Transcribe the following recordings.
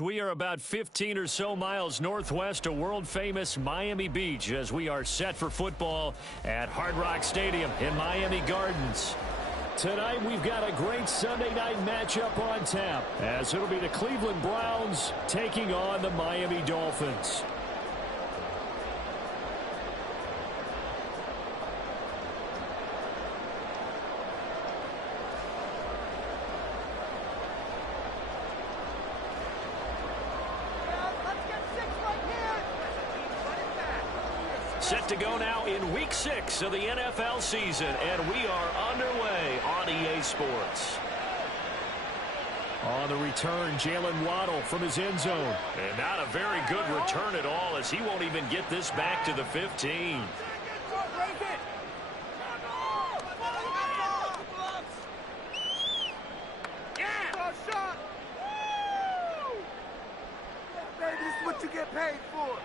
We are about 15 or so miles northwest of world-famous Miami Beach as we are set for football at Hard Rock Stadium in Miami Gardens. Tonight we've got a great Sunday night matchup on tap as it'll be the Cleveland Browns taking on the Miami Dolphins. Set to go now in Week 6 of the NFL season, and we are underway on EA Sports. On the return, Jalen Waddle from his end zone. And not a very good return at all, as he won't even get this back to the 15. Baby, this is what you get paid for.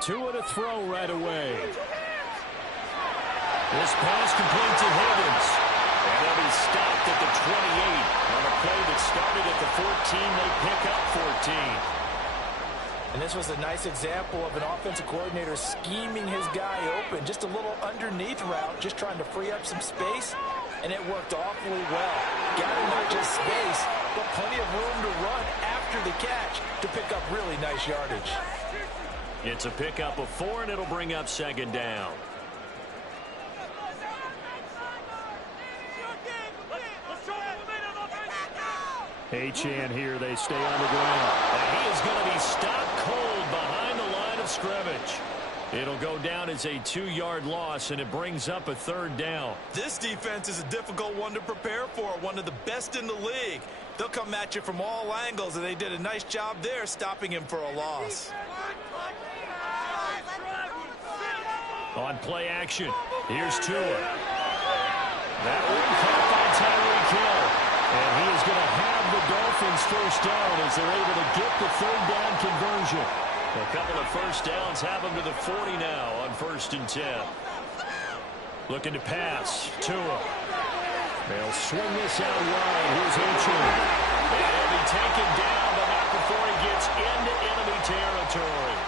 Two to throw right away. This pass complete to Higgins. And he'll be stopped at the 28. On a play that started at the 14, they pick up 14. And this was a nice example of an offensive coordinator scheming his guy open. Just a little underneath route, just trying to free up some space. And it worked awfully well. Got him not just space, but plenty of room to run after the catch to pick up really nice yardage. It's a pickup of 4, and it'll bring up second down. Achane here, they stay on the ground. And he is going to be stopped cold behind the line of scrimmage. It'll go down as a 2-yard loss, and it brings up a third down. This defense is a difficult one to prepare for, one of the best in the league. They'll come at you from all angles, and they did a nice job there stopping him for a loss. On play action, here's Tua. That one caught by Tyreek Hill. And he is going to have the Dolphins first down as they're able to get the third down conversion. A couple of first downs have them to the 40 now on 1st and 10. Looking to pass. Tua. They'll swing this out wide. Here's Achane. And he'll be taken down, but not before he gets into enemy territory.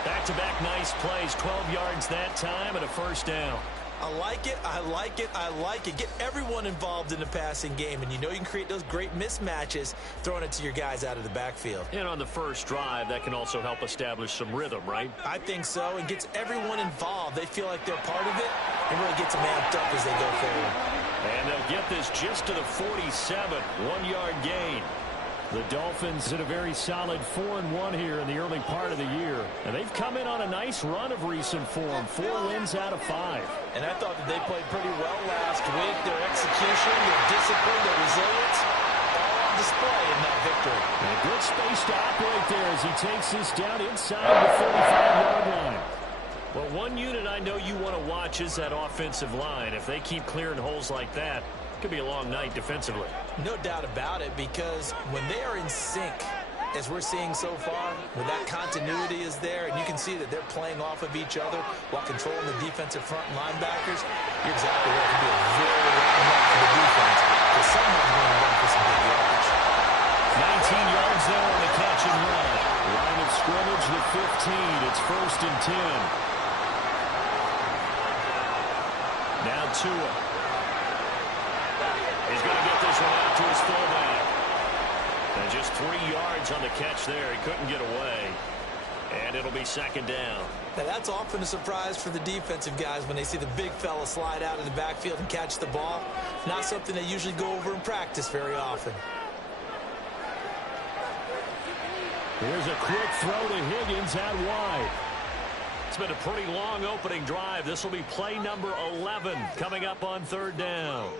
Back-to-back nice plays, 12 yards that time and a first down. I like it, I like it, I like it. Get everyone involved in the passing game, and you know you can create those great mismatches throwing it to your guys out of the backfield. And on the first drive, that can also help establish some rhythm, right? I think so, and gets everyone involved. They feel like they're part of it, and really gets them amped up as they go forward. And they'll get this just to the 47, 1-yard gain. The Dolphins in a very solid 4-1 here in the early part of the year. And they've come in on a nice run of recent form, 4 wins out of 5. And I thought that they played pretty well last week. Their execution, their discipline, their resilience, all on display in that victory. And a good space to operate there as he takes this down inside the 45-yard line. Well, one unit I know you want to watch is that offensive line. If they keep clearing holes like that, it could be a long night defensively. No doubt about it, because when they are in sync, as we're seeing so far, when that continuity is there, and you can see that they're playing off of each other while controlling the defensive front linebackers, you're exactly right. It could be a very long night for the defense, because someone's going to run for some big yards. 19 yards there on the catch and run. Line of scrimmage, the 15. It's 1st and 10. Now Tua. He's going to get this one out to his fullback. And just 3 yards on the catch there. He couldn't get away. And it'll be second down. Now that's often a surprise for the defensive guys when they see the big fella slide out of the backfield and catch the ball. Not something they usually go over in practice very often. Here's a quick throw to Higgins out wide. It's been a pretty long opening drive. This will be play number 11 coming up on 3rd down.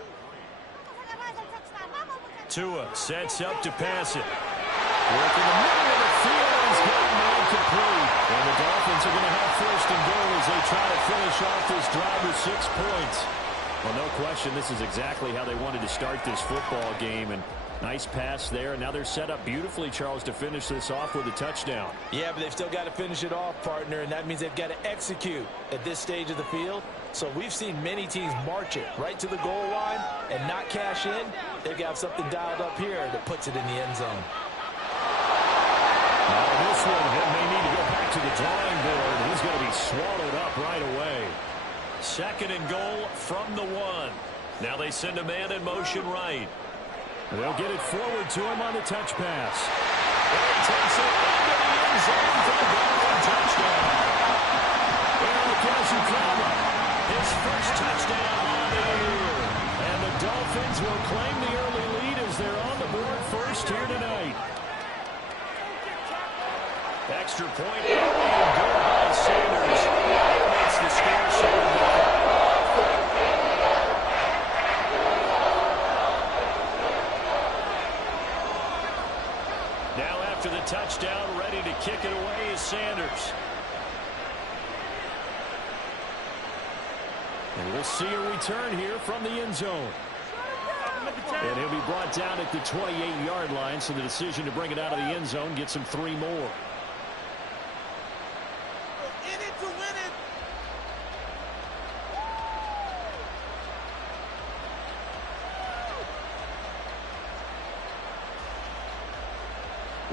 Tua sets up to pass it. Working the middle of the field, he's got man complete. And the Dolphins are going to have 1st and goal as they try to finish off this drive with 6 points. Well, no question, this is exactly how they wanted to start this football game. And nice pass there. And now they're set up beautifully, Charles, to finish this off with a touchdown. Yeah, but they've still got to finish it off, partner, and that means they've got to execute at this stage of the field. So we've seen many teams march it right to the goal line and not cash in. They've got something dialed up here that puts it in the end zone. Now this one may need to go back to the drawing board. He's going to be swallowed up right away. Second and goal from the 1. Now they send a man in motion right. They'll get it forward to him on the touch pass. And he takes it into the end zone for the goal touchdown. Eric Ezukanma, his first touchdown on the year. And the Dolphins will claim the early lead as they're on the board first here tonight. Extra point and good by Sanders. That makes the score 7-0. Now after the touchdown, ready to kick it away is Sanders. And we'll see a return here from the end zone. And he'll be brought down at the 28-yard line, so the decision to bring it out of the end zone gets him 3 more. In it to win it.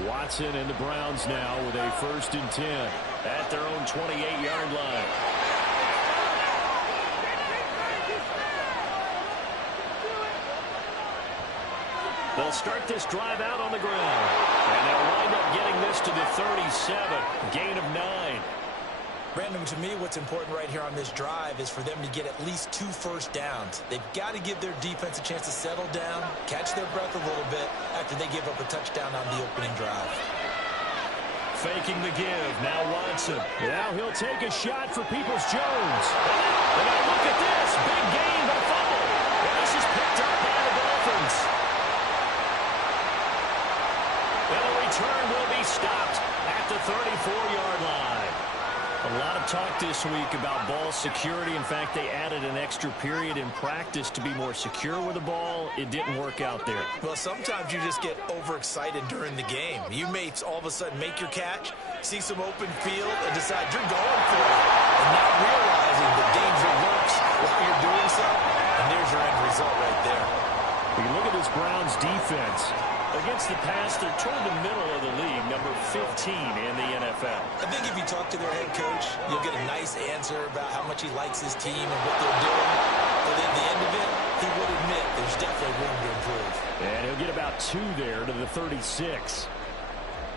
Watson and the Browns now with a 1st and 10 at their own 28-yard line. They'll start this drive out on the ground. And they'll wind up getting this to the 37. Gain of 9. Brandon, to me, what's important right here on this drive is for them to get at least 2 first downs. They've got to give their defense a chance to settle down, catch their breath a little bit after they give up a touchdown on the opening drive. Faking the give. Now Watson. Now he'll take a shot for Peoples-Jones. And now look at this. Big gain, but fumble. And this is picked up by the Dolphins. And the return will be stopped at the 34-yard line. A lot of talk this week about ball security. In fact, they added an extra period in practice to be more secure with the ball. It didn't work out there. Well, sometimes you just get overexcited during the game. You may all of a sudden make your catch, see some open field, and decide you're going for it. And not realizing the danger lurks while you're doing so. And there's your end result right there. We can look at this Browns defense. Against the pass, they're toward the middle of the league, number 15 in the NFL. I think if you talk to their head coach, you'll get a nice answer about how much he likes his team and what they're doing. But at the end of it, he would admit there's definitely room to improve. And he'll get about 2 there to the 36.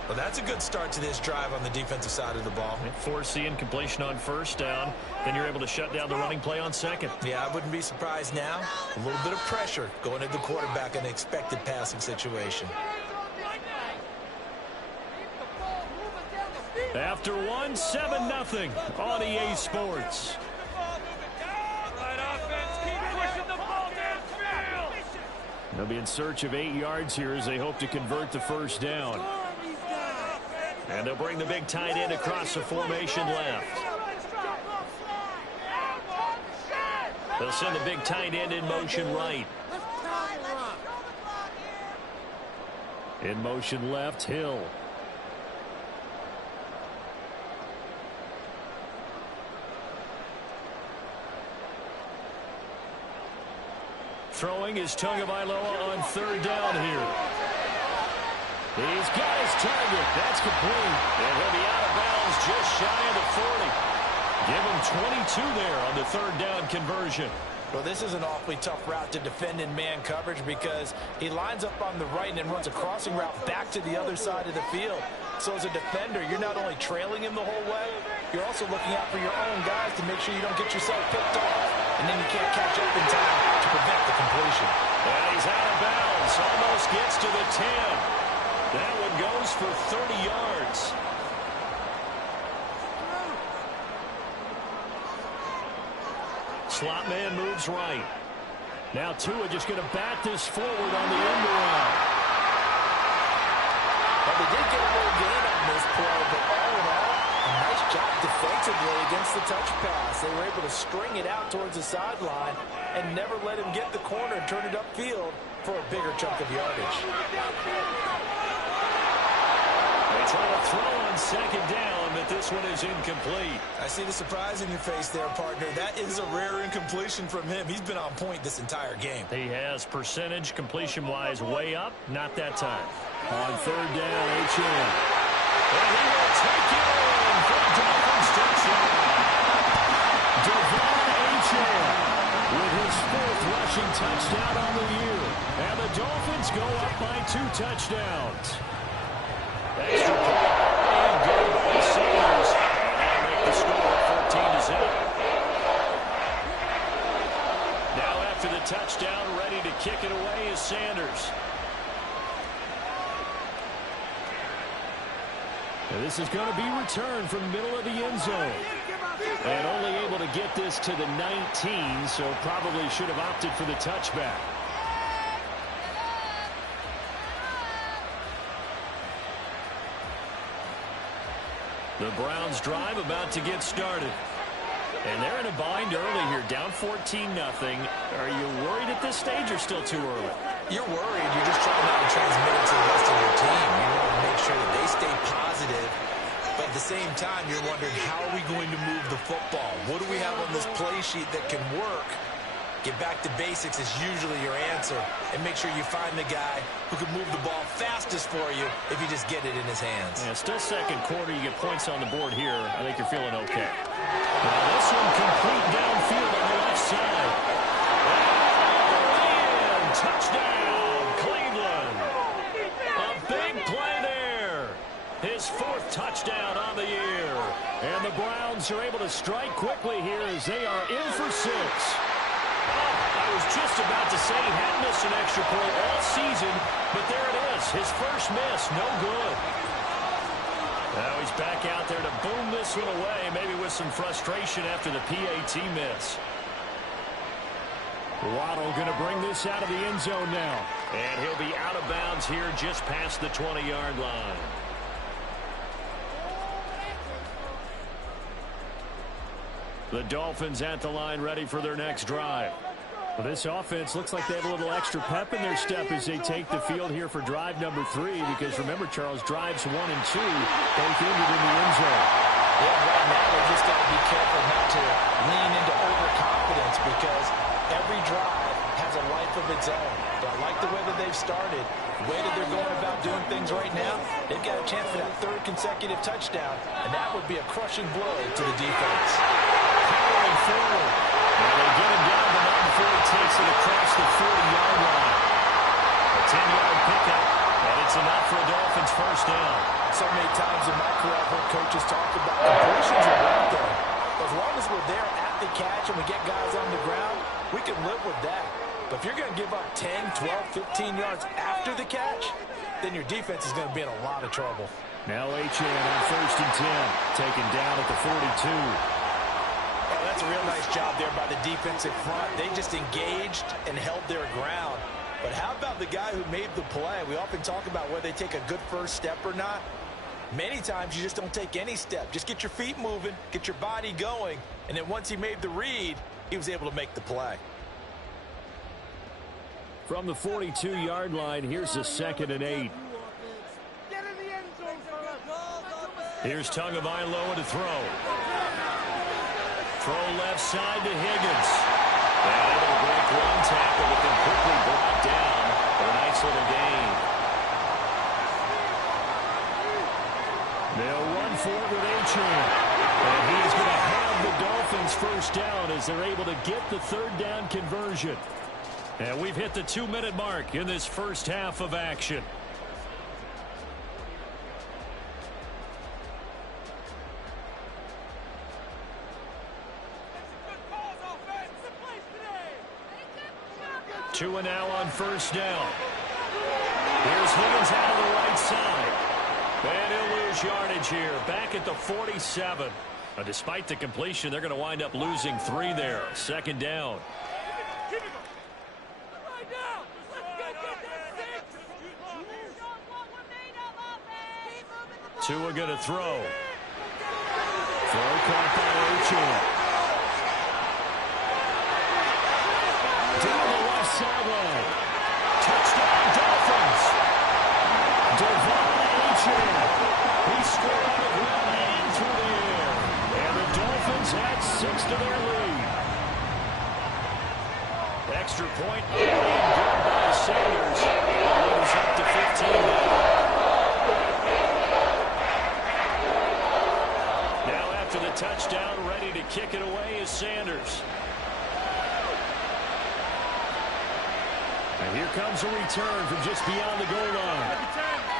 Well, that's a good start to this drive on the defensive side of the ball. Forcing completion on 1st down. Then you're able to shut down the running play on 2nd. Yeah, I wouldn't be surprised now. A little bit of pressure going at the quarterback in an expected passing situation. After 1, 7-0 on EA Sports. They'll be in search of 8 yards here as they hope to convert the 1st down. And they'll bring the big tight end across the formation left. They'll send the big tight end in motion right. In motion left, Hill. Throwing is Tagovailoa on 3rd down here. He's got his target. That's complete. And he'll be out of bounds just shy of the 40. Give him 22 there on the 3rd down conversion. Well, this is an awfully tough route to defend in man coverage because he lines up on the right and then runs a crossing route back to the other side of the field. So as a defender, you're not only trailing him the whole way, you're also looking out for your own guys to make sure you don't get yourself picked off. And then you can't catch up in time to prevent the completion. And he's out of bounds. Almost gets to the 10. That one goes for 30 yards. Slot man moves right. Now Tua just going to bat this forward on the end around. Well, they did get a little gain on this play, but all in all, a nice job defending. defensively against the touch pass. They were able to string it out towards the sideline and never let him get the corner and turn it upfield for a bigger chunk of yardage. They try to throw on second down, but this one is incomplete. I see the surprise in your face there, partner. That is a rare incompletion from him. He's been on point this entire game. He has percentage completion-wise way up, not that time. On third down, H.N. And he will take it in for a Dolphins touchdown. Devon Achane with his 4th rushing touchdown on the year. And the Dolphins go up by 2 touchdowns. Extra point and go by Sanders. And make the score 14-0. Now after the touchdown, ready to kick it away is Sanders. And this is going to be returned from the middle of the end zone. And only able to get this to the 19, so probably should have opted for the touchback. The Browns drive about to get started. And they're in a bind early here, down 14-0. Are you worried at this stage or still too early? You're worried. You're just trying not to transmit it to the rest of your team. You want to make sure that they stay positive. But at the same time, you're wondering, how are we going to move the football? What do we have on this play sheet that can work? Get back to basics is usually your answer. And make sure you find the guy who can move the ball fastest for you if you just get it in his hands. Yeah, still second quarter. You get points on the board here. I think you're feeling okay. Now this one complete downfield on the left side. And touchdown, Cleveland. A big play there. His 4th touchdown on the year. And the Browns are able to strike quickly here as they are in for 6. I was just about to say he hadn't missed an extra point all season, but there it is. His first miss, no good. Now he's back out there to boom this one away, maybe with some frustration after the PAT miss. Waddle going to bring this out of the end zone now. And he'll be out of bounds here just past the 20-yard line. The Dolphins at the line ready for their next drive. Well, this offense looks like they have a little extra pep in their step as they take the field here for drive number 3, because remember, Charles, drives 1 and 2 both ended in the end zone. Yeah, right now they just got to be careful not to lean into overconfidence, because every drive has a life of its own. But I like the way that they've started, the way that they're going about doing things right now. They've got a chance for that 3rd consecutive touchdown, and that would be a crushing blow to the defense. Powering forward. And they get him down the mountain before he takes it across the 40-yard line. A 10-yard pickup, and it's enough for a Dolphins first down. So many times in my career, I've heard coaches talk about completions are one thing. As long as we're there at the catch and we get guys on the ground, we can live with that. But if you're going to give up 10, 12, 15 yards after the catch, then your defense is going to be in a lot of trouble. Now Achane on 1st and 10, taken down at the 42. Oh, that's a real nice job there by the defensive front. They just engaged and held their ground. But how about the guy who made the play? We often talk about whether they take a good first step or not. Many times you just don't take any step. Just get your feet moving, get your body going, and then once he made the read, he was able to make the play. From the 42-yard line, here's a 2nd and 8. Here's Tagovailoa to throw. Throw left side to Higgins. And able to break one tackle, but then quickly brought down for a nice little gain. They'll run forward with Achane. And he's going to have the Dolphins first down as they're able to get the 3rd down conversion. And we've hit the 2-minute mark in this first half of action. Two and now on first down. Here's Higgins out of the right side. And he'll lose yardage here. Back at the 47. Despite the completion, they're going to wind up losing 3 there. 2nd down. Tua going to throw. Throws caught by Achane. Down the left sideline. Touchdown, Dolphins. Devon Achane. He scored on the ground and through the air. And the Dolphins had 6 to their lead. Extra point. And good by Sanders. The lead is up to 15 now. Now after the touchdown, ready to kick it away is Sanders. And here comes a return from just beyond the goal line.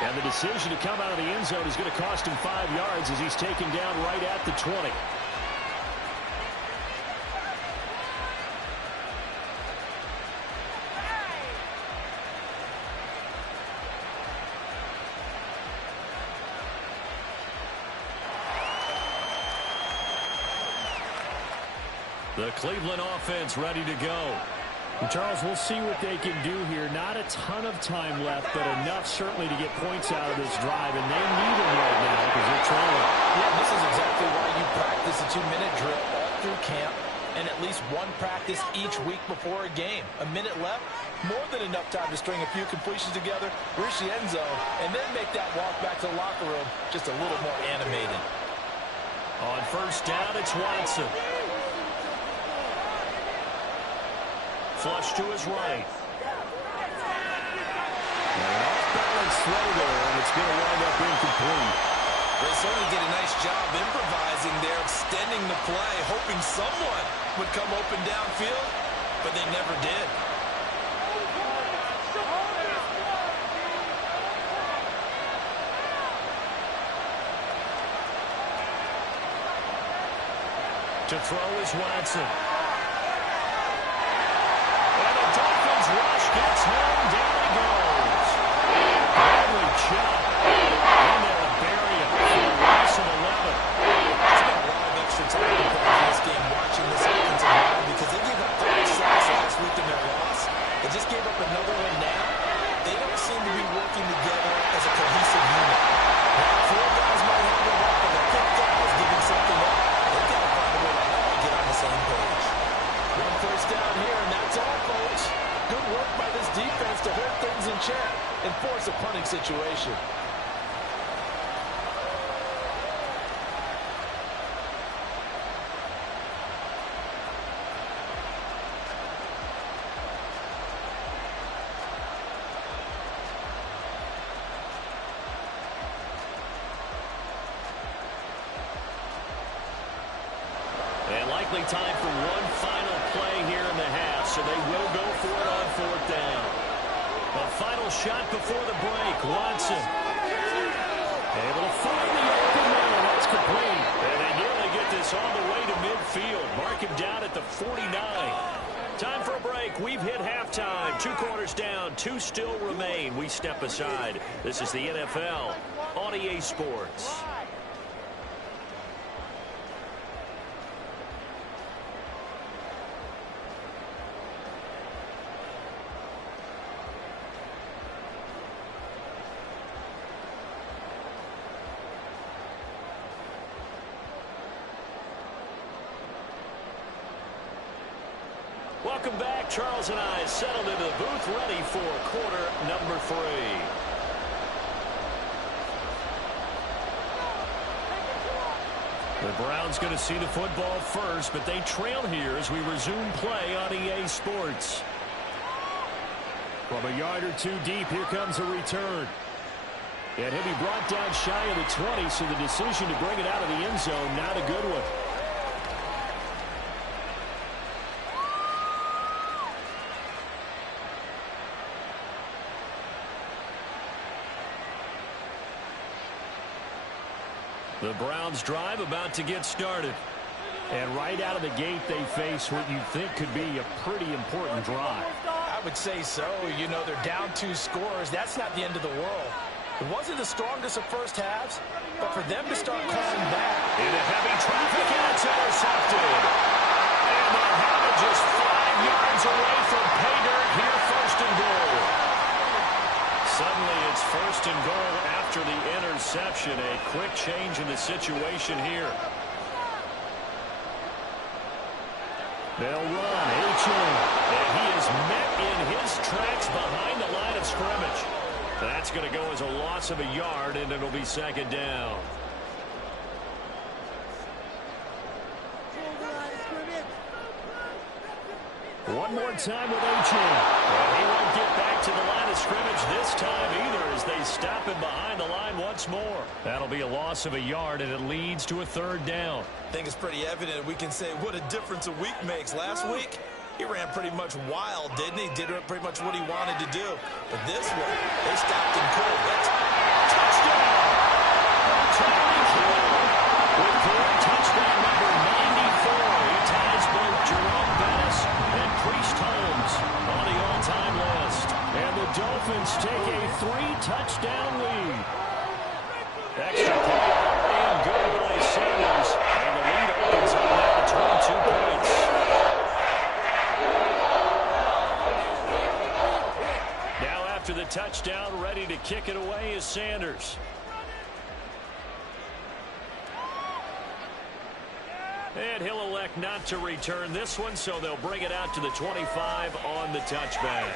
And the decision to come out of the end zone is going to cost him 5 yards as he's taken down right at the 20. The Cleveland offense ready to go. Charles, we'll see what they can do here. Not a ton of time left, but enough certainly to get points out of this drive, and they need them right now because they're trailing. Yeah, this is exactly why you practice a 2-minute drill all through camp and at least one practice each week before a game. A minute left, more than enough time to string a few completions together, reach the end zone, and then make that walk back to the locker room just a little more animated. On first down, it's Watson. Flush to his right. And an off-balance throw there, and it's going to wind up incomplete. They certainly did a nice job improvising there, extending the play, hoping someone would come open downfield, but they never did. To throw is Watson. Rush gets home, down he goes. Bradley Chubb in there to bury him for a loss of 11. It's been a lot of extra time to put in this game watching this offensive line because they gave up 3 sacks last week in their loss. They just gave up another one now. They don't seem to be working together as a cohesive unit. Now, 4 guys might have the rock, but the 5th guy is giving something up. They've got to find a way to all get on the same page. One first down here, and that's all, folks. Good work by this defense to hold things in check and force a punting situation. And likely time for one final play here in the half, so they will go for it on 4th down. A final shot before the break. Watson able to find the open man. That's complete. And they nearly get this all the way to midfield. Mark him down at the 49. Time for a break. We've hit halftime. 2 quarters down. 2 still remain. We step aside. This is the NFL on EA Sports. Welcome back. Charles and I settled into the booth ready for quarter number 3. The Browns going to see the football first, but they trail here as we resume play on EA Sports. From a yard or 2 deep, here comes a return. And he'll be brought down shy of the 20, so the decision to bring it out of the end zone, not a good one. The Browns drive about to get started. And right out of the gate, they face what you think could be a pretty important drive. I would say so. You know, they're down 2 scores. That's not the end of the world. It wasn't the strongest of first halves, but for them to start clawing back. Into heavy traffic, and it's intercepted. And they'll have it just 5 yards away from pay dirt here, 1st and goal. Suddenly, it's 1st and goal after the interception. A quick change in the situation here. They'll run. Achane. And he is met in his tracks behind the line of scrimmage. That's going to go as a loss of a yard, and it'll be second down. One more time with Achane. And he won't get back to the line of scrimmage this time either as they stop him behind the line once more. That'll be a loss of a yard, and it leads to a third down. I think it's pretty evident. We can say what a difference a week makes. Last week, he ran pretty much wild, didn't he? Did pretty much what he wanted to do. But this one, they stopped him cold. That's touchdown! Tyreek Hill with career touchdown number 94. He ties both Jerome Bettis and Priest Holmes on the all-time list. And the Dolphins take a 3-touchdown lead. Extra point and good by Sanders. And the lead opens up now to 22 points. Now after the touchdown, ready to kick it away is Sanders. And he'll elect not to return this one, so they'll bring it out to the 25 on the touchback.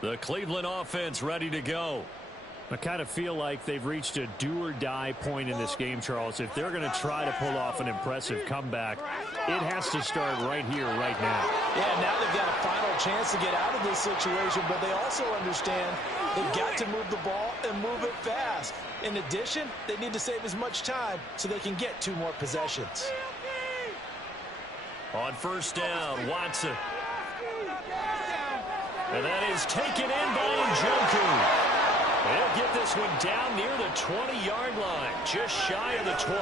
The Cleveland offense ready to go. I kind of feel like they've reached a do-or-die point in this game, Charles. If they're going to try to pull off an impressive comeback, it has to start right here, right now. Yeah, now they've got a final chance to get out of this situation, but they also understand they've got to move the ball and move it fast. In addition, they need to save as much time so they can get 2 more possessions. On first down, Watson. And that is taken in by Njoku. They'll get this one down near the 20-yard line, just shy of the 20.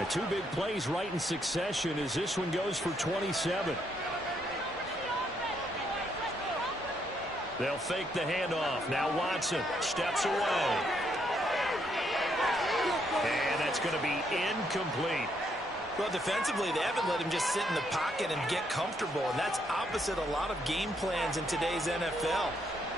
The 2 big plays right in succession as this one goes for 27. They'll fake the handoff. Now Watson steps away. And that's going to be incomplete. Well, defensively, they haven't let him just sit in the pocket and get comfortable, and that's opposite a lot of game plans in today's NFL.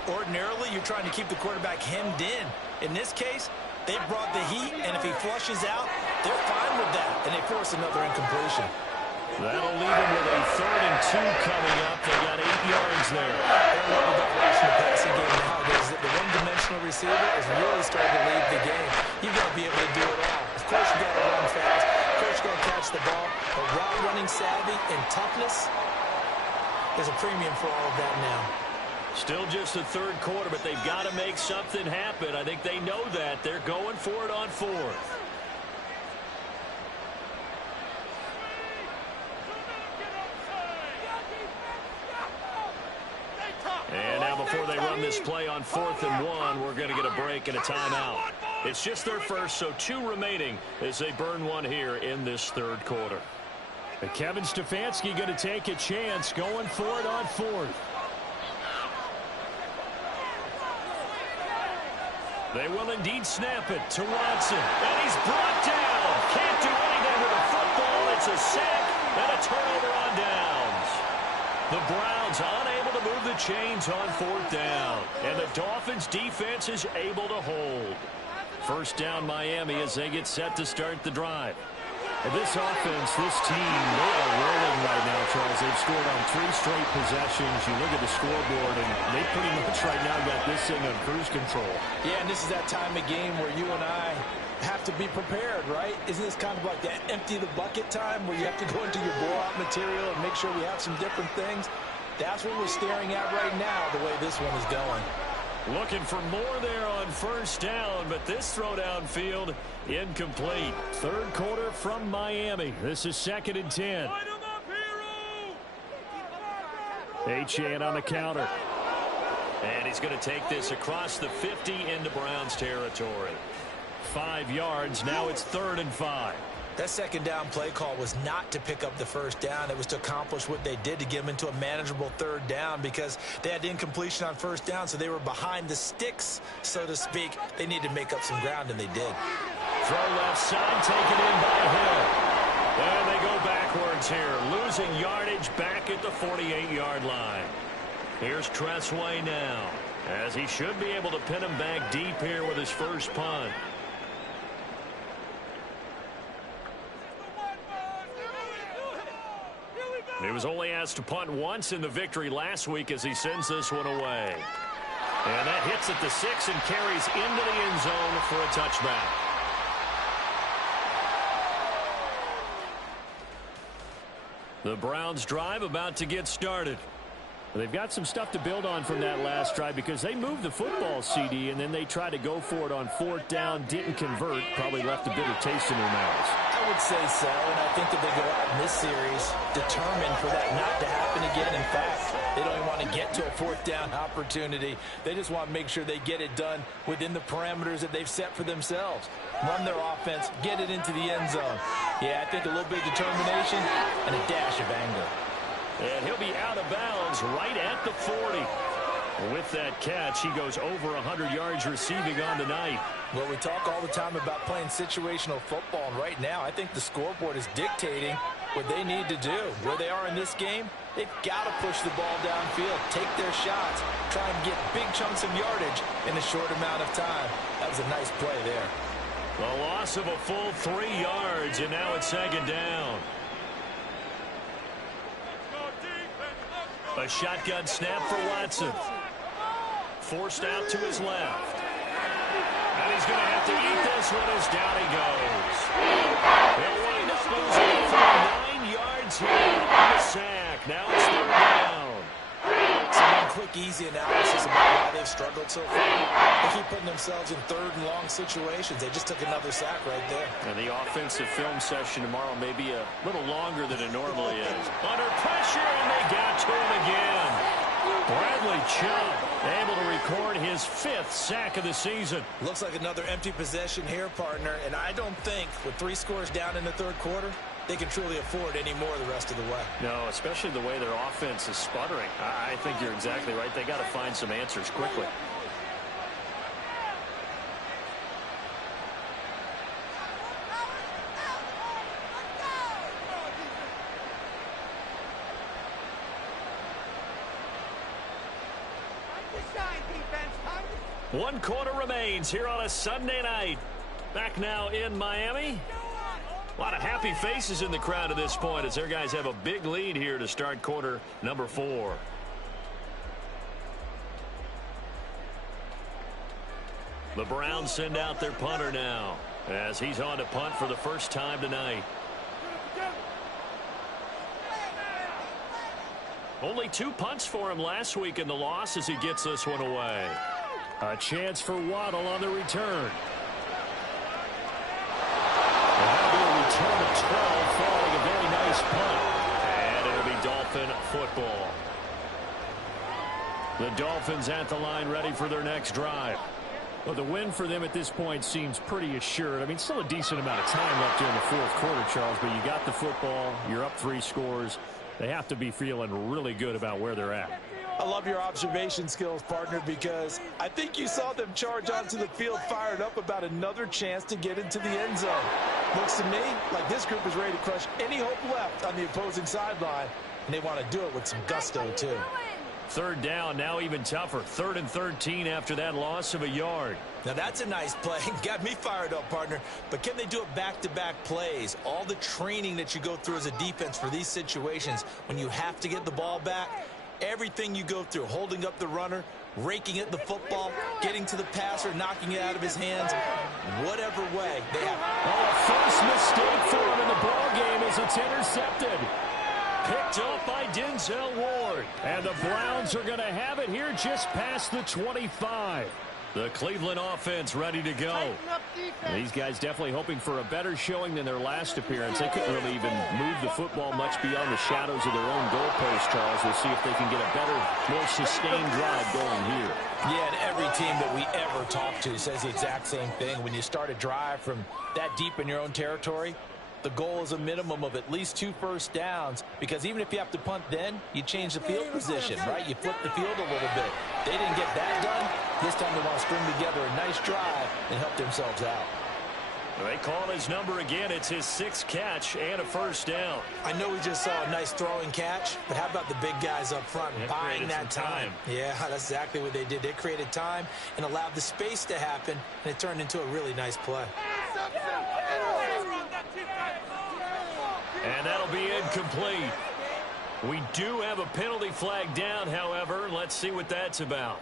Ordinarily, you're trying to keep the quarterback hemmed in. In this case, they brought the heat, and if he flushes out, they're fine with that, and they force another incompletion. That'll leave him with a 3rd and 2 coming up. They got 8 yards there. And what we've watching the passing game nowadays is that the one-dimensional receiver is really starting to lead the game. You've got to be able to do it all. Of course, you've got to run fast. Of course, you've got to catch the ball. But route running savvy and toughness, there's a premium for all of that now. Still just the 3rd quarter, but they've got to make something happen. I think they know that. They're going for it on 4th. And now before they run this play on 4th and 1, we're going to get a break and a timeout. It's just their first, so 2 remaining as they burn one here in this 3rd quarter. And Kevin Stefanski going to take a chance going for it on 4th. They will indeed snap it to Watson. And he's brought down. Can't do anything with a football. It's a sack and a turnover on downs. The Browns unable to move the chains on 4th down. And the Dolphins defense is able to hold. First down Miami as they get set to start the drive. Well, this offense, this team, they are rolling right now, Charles. They've scored on 3 straight possessions. You look at the scoreboard, and they pretty much right now got this thing on cruise control. Yeah, and this is that time of game where you and I have to be prepared, right? Isn't this kind of like that empty the bucket time where you have to go into your blowout material and make sure we have some different things? That's what we're staring at right now, the way this one is going. Looking for more there on first down, but this throw downfield incomplete. 3rd quarter from Miami. This is 2nd and 10. Achane on the counter. And he's going to take this across the 50 into Browns territory. 5 yards. Now it's 3rd and 5. That second down play call was not to pick up the first down. It was to accomplish what they did to get them into a manageable third down because they had incompletion on first down, so they were behind the sticks, so to speak. They needed to make up some ground, and they did. Throw left side, taken in by Hill. And they go backwards here, losing yardage back at the 48-yard line. Here's Tressway now, as he should be able to pin him back deep here with his first punt. He was only asked to punt once in the victory last week as he sends this one away. And that hits at the 6 and carries into the end zone for a touchback. The Browns drive about to get started. They've got some stuff to build on from that last drive because they moved the football, CD, and then they tried to go for it on fourth down, didn't convert, probably left a bitter taste in their mouths. I would say so, and I think that they go out in this series determined for that not to happen again. In fact, they don't even want to get to a fourth down opportunity. They just want to make sure they get it done within the parameters that they've set for themselves. Run their offense, get it into the end zone. Yeah, I think a little bit of determination and a dash of anger. And he'll be out of bounds right at the 40. With that catch, he goes over 100 yards receiving on the night. Well, we talk all the time about playing situational football, and right now I think the scoreboard is dictating what they need to do. Where they are in this game, they've got to push the ball downfield, take their shots, try and get big chunks of yardage in a short amount of time. That was a nice play there. A loss of a full 3 yards, and now it's second down. A shotgun snap for Watson. Forced out to his left. And he's going to have to eat this one as down he goes. They'll wind up losing it for 9 yards here on the sack. Now it's third down. Some quick, easy analysis about why they've struggled so far. They keep putting themselves in third and long situations. They just took another sack right there. And the offensive film session tomorrow may be a little longer than it normally is. Under pressure, and they got to him again. Bradley Chubb able to record his 5th sack of the season. Looks like another empty possession here, partner. And I don't think with 3 scores down in the third quarter, they can truly afford any more the rest of the way. No, especially the way their offense is sputtering. I think you're exactly right. They got to find some answers quickly. One quarter remains here on a Sunday night. Back now in Miami. A lot of happy faces in the crowd at this point as their guys have a big lead here to start quarter number 4. The Browns send out their punter now as he's on to punt for the first time tonight. Only 2 punts for him last week in the loss as he gets this one away. A chance for Waddle on the return. Return of 12 following a very nice punt. And it'll be Dolphin football. The Dolphins at the line ready for their next drive. Well, the win for them at this point seems pretty assured. I mean, still a decent amount of time left here in the fourth quarter, Charles, but you got the football, you're up 3 scores. They have to be feeling really good about where they're at. I love your observation skills, partner, because I think you saw them charge onto the field fired up about another chance to get into the end zone. Looks to me like this group is ready to crush any hope left on the opposing sideline, and they want to do it with some gusto, too. Third down, now even tougher. 3rd and 13 after that loss of a yard. Now, that's a nice play. Got me fired up, partner. But can they do it back-to-back plays? All the training that you go through as a defense for these situations, when you have to get the ball back, everything you go through, holding up the runner, raking at the football, getting to the passer, knocking it out of his hands, whatever way they have. Oh, a first mistake for him in the ball game as it's intercepted. Picked up by Denzel Ward. And the Browns are going to have it here just past the 25. The Cleveland offense ready to go. These guys definitely hoping for a better showing than their last appearance. They couldn't really even move the football much beyond the shadows of their own goalpost, Charles. We'll see if they can get a better, more sustained drive going here. Yeah, and every team that we ever talk to says the exact same thing. When you start a drive from that deep in your own territory, The goal is a minimum of at least 2 first downs, because even if you have to punt then, you change the field position, right? You flip the field a little bit. They didn't get that done. This time they want to string together a nice drive and help themselves out. They call his number again. It's his 6th catch and a first down. I know we just saw a nice throwing catch, but how about the big guys up front buying that time? Yeah, that's exactly what they did. They created time and allowed the space to happen, and it turned into a really nice play. And that'll be incomplete. We do have a penalty flag down, however. Let's see what that's about.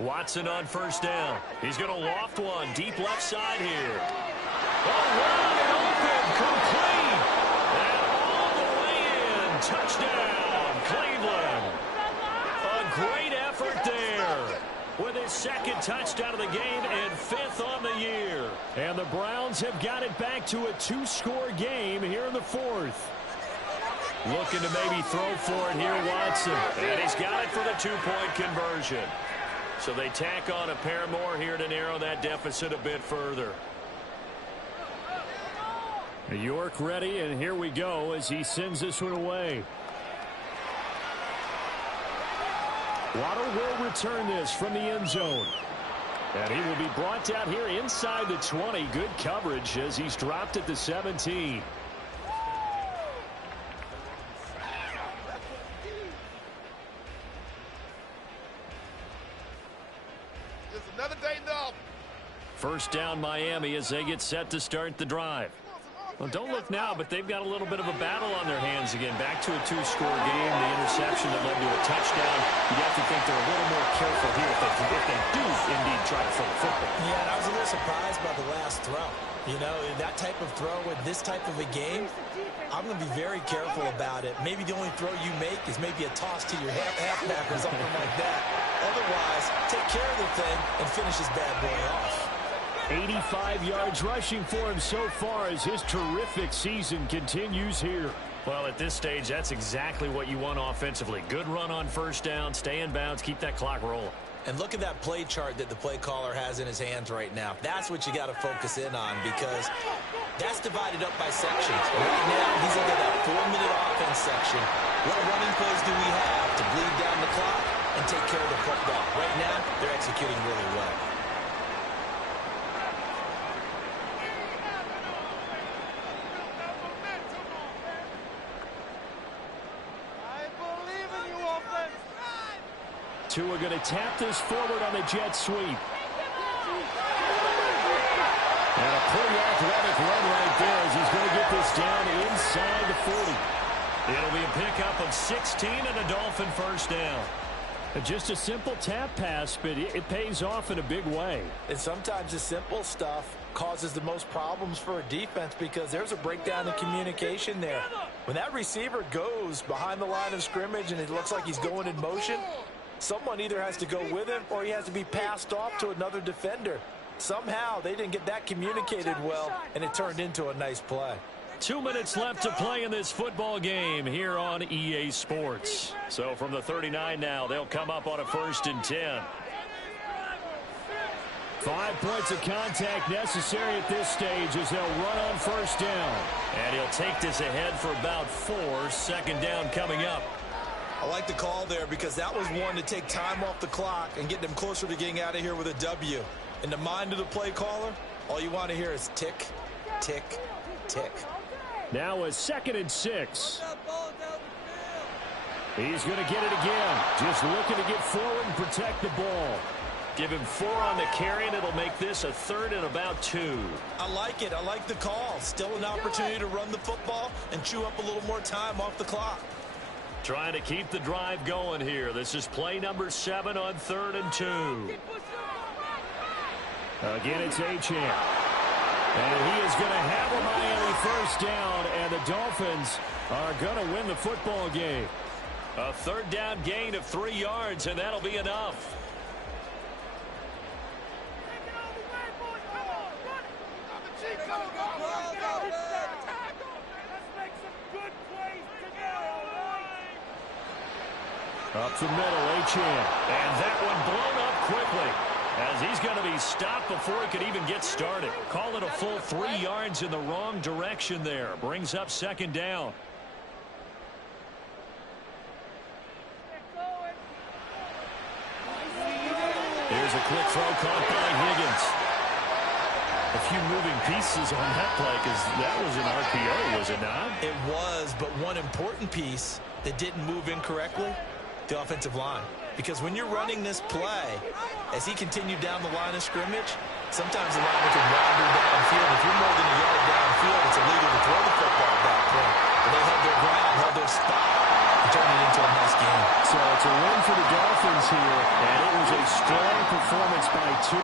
Watson on first down. He's going to loft one deep left side here. Oh, wide open, complete. And all the way in. Touchdown, Cleveland. A great effort there. With his 2nd touchdown of the game and 5th on the year. And the Browns have got it back to a 2-score game here in the 4th. Looking to maybe throw for it here, Watson. And he's got it for the 2-point conversion. So they tack on a pair more here to narrow that deficit a bit further. York ready, and here we go as he sends this one away. Waddle will return this from the end zone. And he will be brought down here inside the 20. Good coverage as he's dropped at the 17. First down Miami as they get set to start the drive. Well, don't look now, but they've got a little bit of a battle on their hands again. Back to a 2-score game. The interception that led to a touchdown. You'd have to think they're a little more careful here if they do indeed try to throw the football. Yeah, and I was a little surprised by the last throw. You know, that type of throw with this type of a game, I'm going to be very careful about it. Maybe the only throw you make is maybe a toss to your halfback or something like that. Otherwise, take care of the thing and finish this bad boy off. 85 yards rushing for him so far as his terrific season continues here. Well, at this stage, that's exactly what you want offensively. Good run on first down, stay in bounds, keep that clock rolling. And look at that play chart that the play caller has in his hands right now. That's what you got to focus in on, because that's divided up by sections. Right now, he's into that 4-minute offense section. What running plays do we have to bleed down the clock and take care of the football? Right now, they're executing really well. Tua going to tap this forward on the jet sweep. And a pretty athletic run right there as he's going to get this down inside the 40. It'll be a pickup of 16 and a Dolphin first down. Just a simple tap pass, but it pays off in a big way. And sometimes the simple stuff causes the most problems for a defense, because there's a breakdown in communication there. When that receiver goes behind the line of scrimmage and it looks like he's going in motion, someone either has to go with him or he has to be passed off to another defender. Somehow they didn't get that communicated well, and it turned into a nice play. 2 minutes left to play in this football game here on EA Sports. So from the 39 now, they'll come up on a 1st and 10. 5 points of contact necessary at this stage as they'll run on first down. And he'll take this ahead for about 4. 2nd down coming up. I like the call there, because that was one to take time off the clock and get them closer to getting out of here with a W. In the mind of the play caller, all you want to hear is tick, tick, tick. Now a 2nd and 6. He's going to get it again. Just looking to get forward and protect the ball. Give him 4 on the carry, and it'll make this a 3rd and about 2. I like it. I like the call. Still an opportunity to run the football and chew up a little more time off the clock. Trying to keep the drive going here. This is play number 7 on 3rd and 2. Again, it's Achane. And he is going to have a Miami first down, and the Dolphins are going to win the football game. A 3rd down gain of 3 yards, and that'll be enough. Up the middle, Achane. And that one blown up quickly, as he's going to be stopped before he could even get started. Call it a full 3 yards in the wrong direction there. Brings up second down. Here's a quick throw caught by Higgins. A few moving pieces on that play, because that was an RPO, was it not? It was, but one important piece that didn't move incorrectly, the offensive line. Because when you're running this play, as he continued down the line of scrimmage, sometimes the lineman can wander downfield. If you're more than a yard downfield, it's illegal to throw the football at that point. But they held their ground, held their spot, and turned it into a nice game. So it's a win for the Dolphins here, and it was a strong performance by two